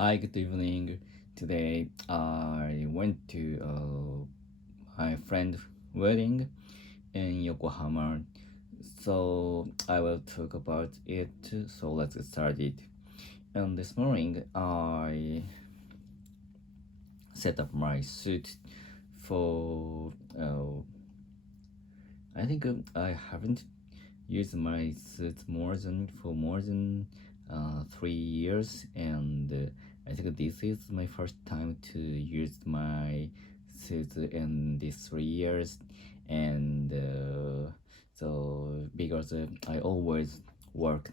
Hi, good evening. Today I went to my friend's wedding in Yokohama. So I will talk about it. So let's get started. And this morning I set up my suit for. I think I haven't used my suit more than 3 years, and I think this is my first time to use my suit in these 3 years, and so because I always work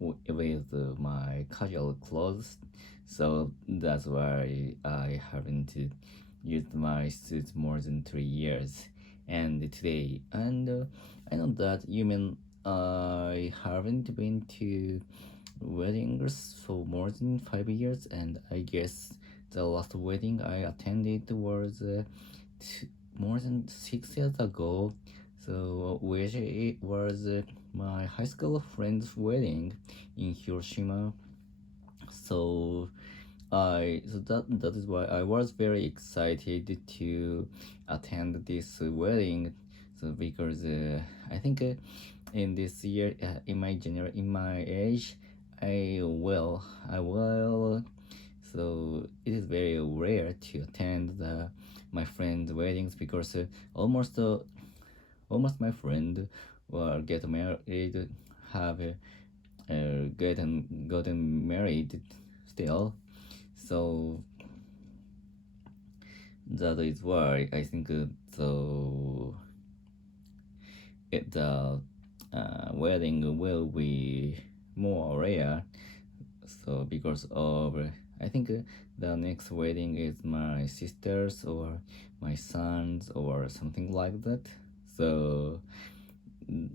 with my casual clothes, so that's why I haven't used my suit more than 3 years. And today, and I know that you mean I haven't been to weddings for more than 5 years, and I guess the last wedding I attended was more than 6 years ago. So, which it was my high school friend's wedding in Hiroshima. So, that is why I was very excited to attend this wedding. So because I think in this year, in my age, I will. So it is very rare to attend my friends' weddings because almost my friend will get married, have gotten married still. So that is why I think the wedding will be more rare. So because of I think the next wedding is my sister's or my son's or something like that. So mm,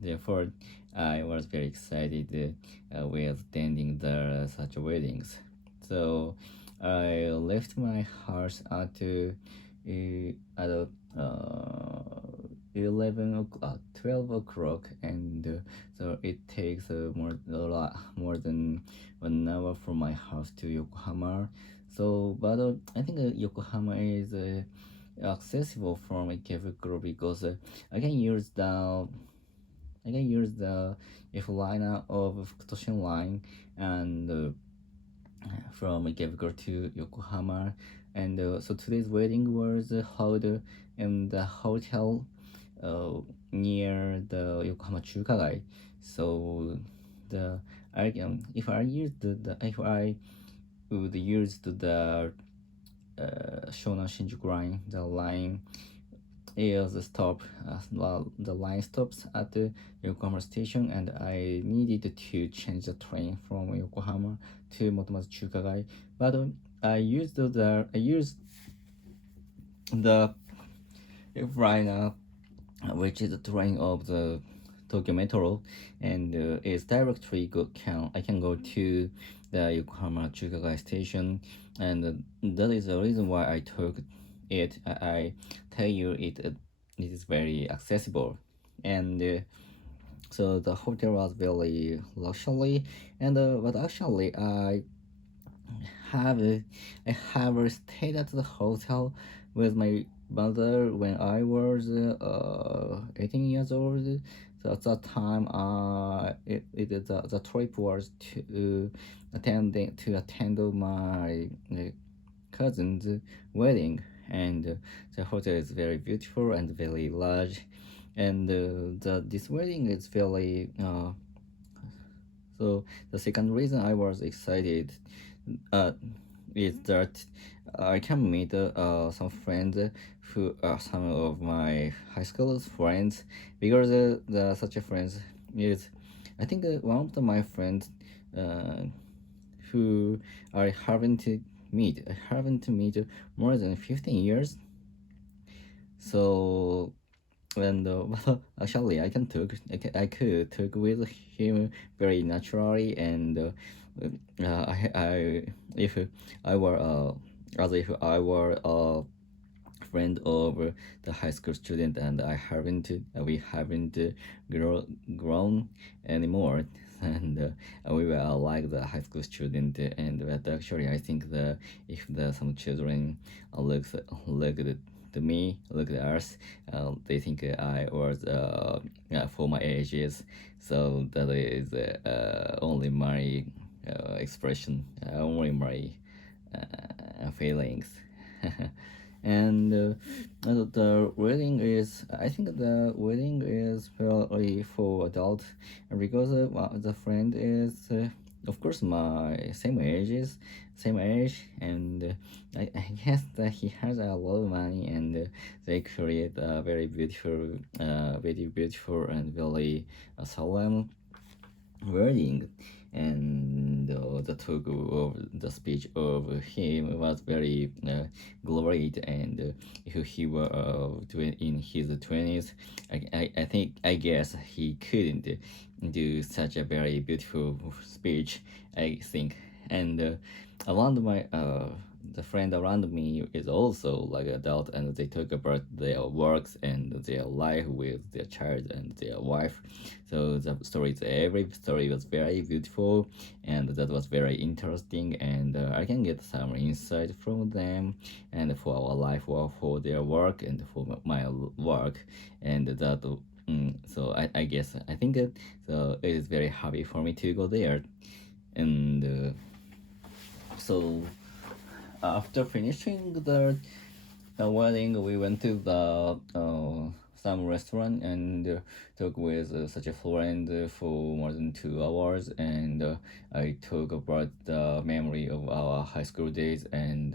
therefore I was very excited with attending the such weddings. So I left my house at 12 o'clock, and so it takes more than 1 hour from my house to Yokohama. So, but I think Yokohama is accessible from Ikebukuro because I can use the F liner of Fukutoshi line and from Ikebukuro to Yokohama. And so today's wedding was held in the hotel near the Yokohama Chukagai. So the if I used if I would use the Shonan Shinjuku line, the line is the line stops at the Yokohama station, and I needed to change the train from Yokohama to Motomazu Chukagai. But I used the Liner, which is the train of the Tokyo Metro, and it's directly I can go to the Yokohama Chukagai station, and that is the reason why I took it. I tell you it is very accessible, and so the hotel was very luxury, and but actually have I have stayed at the hotel with my mother when I was 18 years old. So at that time, the trip was to attend my cousin's wedding, and the hotel is very beautiful and very large, and this wedding is very so the second reason I was excited uh, is that I can meet some friends who are some of my high school friends, because such a friends is I think one of my friends uh, who I haven't meet more than 15 years. So and actually I could talk with him very naturally, and I if I were as if I were a friend of the high school student, and we haven't grown anymore. and we were like the high school student, and but actually I think the if the some children look at me, look at us, they think I was for my ages, so that is only my expression, only my feelings. And the wedding is, I think the wedding is really for adult, because the friend is of course my same age, and I guess that he has a lot of money, and they create a very beautiful and very solemn wording, and the talk of the speech of him was very great, and if he were in his 20s, I think, I guess he couldn't do such a very beautiful speech, I think. And around my the friend around me is also like adult, and they talk about their works and their life with their child and their wife. So the stories, every story was very beautiful, and that was very interesting, and I can get some insight from them, and for our life, or for their work, and for my work, and that so I guess I think it, so it is very happy for me to go there. And so after finishing the wedding, we went to the some restaurant, and talked with such a friend for more than 2 hours, and I talked about the memory of our high school days, and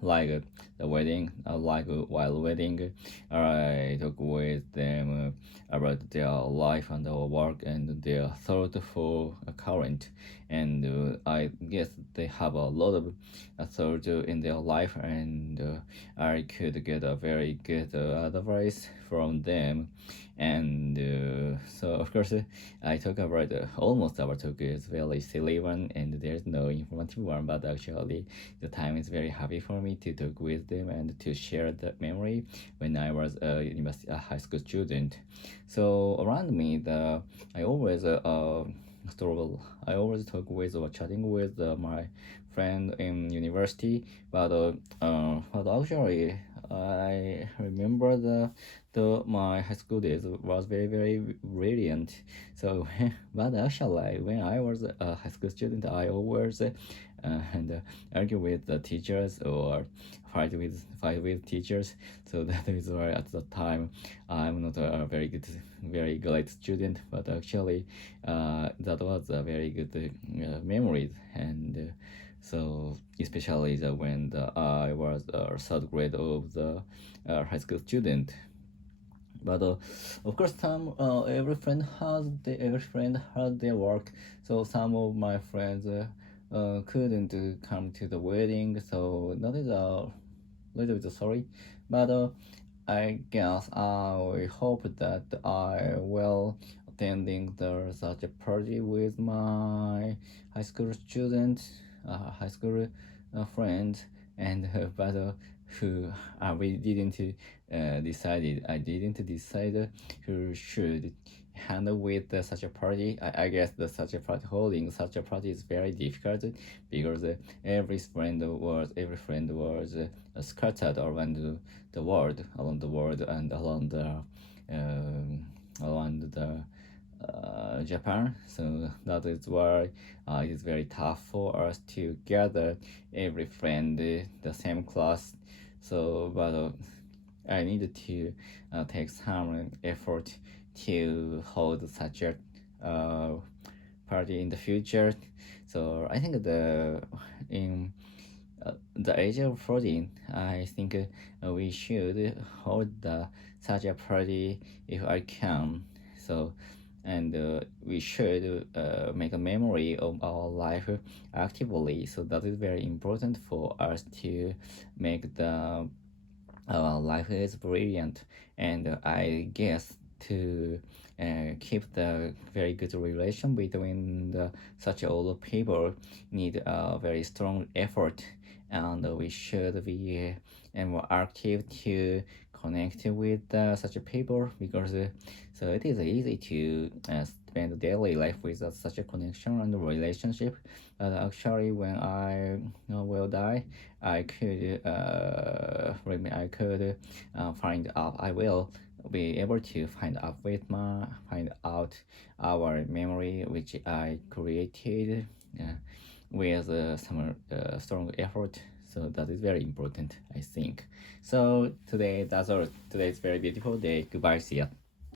like the wedding, like while wedding, I talk with them about their life and their work and their thought for current, and I guess they have a lot of thought in their life, and I could get a very good advice from them, and so of course I talk about almost our talk is very silly one, and there's no informative one, but actually the time is very happy for me to talk with them and to share that memory when I was a high school student. So around me, I always I always talk with or chatting with my friend in university, but actually I remember my high school days was very brilliant. So but actually when I was a high school student, I always and argue with the teachers, or fight with teachers. So that is why at the time I'm not a very great student, but actually that was a very good memories. And so especially when I was third grade of the high school student. But of course some every friend has their work, so some of my friends couldn't come to the wedding, so that is a little bit sorry. But I guess I hope that I will attending the such a party with my high school student, high school friend, and but who we didn't decided. I didn't decide who should handle with such a party. I guess the such a party holding such a party is very difficult, because every friend was scattered around the world, and around the Japan. So that is why it is very tough for us to gather every friend the same class. So, but I needed to take some effort to hold such a party in the future. So I think in the age of 14, I think we should hold such a party if I can. So, and we should make a memory of our life actively. So that is very important for us to make the life is brilliant, and I guess to keep the very good relation between such old people need a very strong effort, and we should be more active to connect with such a people, because so it is easy to spend daily life with such a connection and relationship. Actually, when I will die, I could find out. I will be able to find out our memory which I created with some strong effort. So that is very important, I think. So today, that's all. Today is very beautiful day. Goodbye. See ya.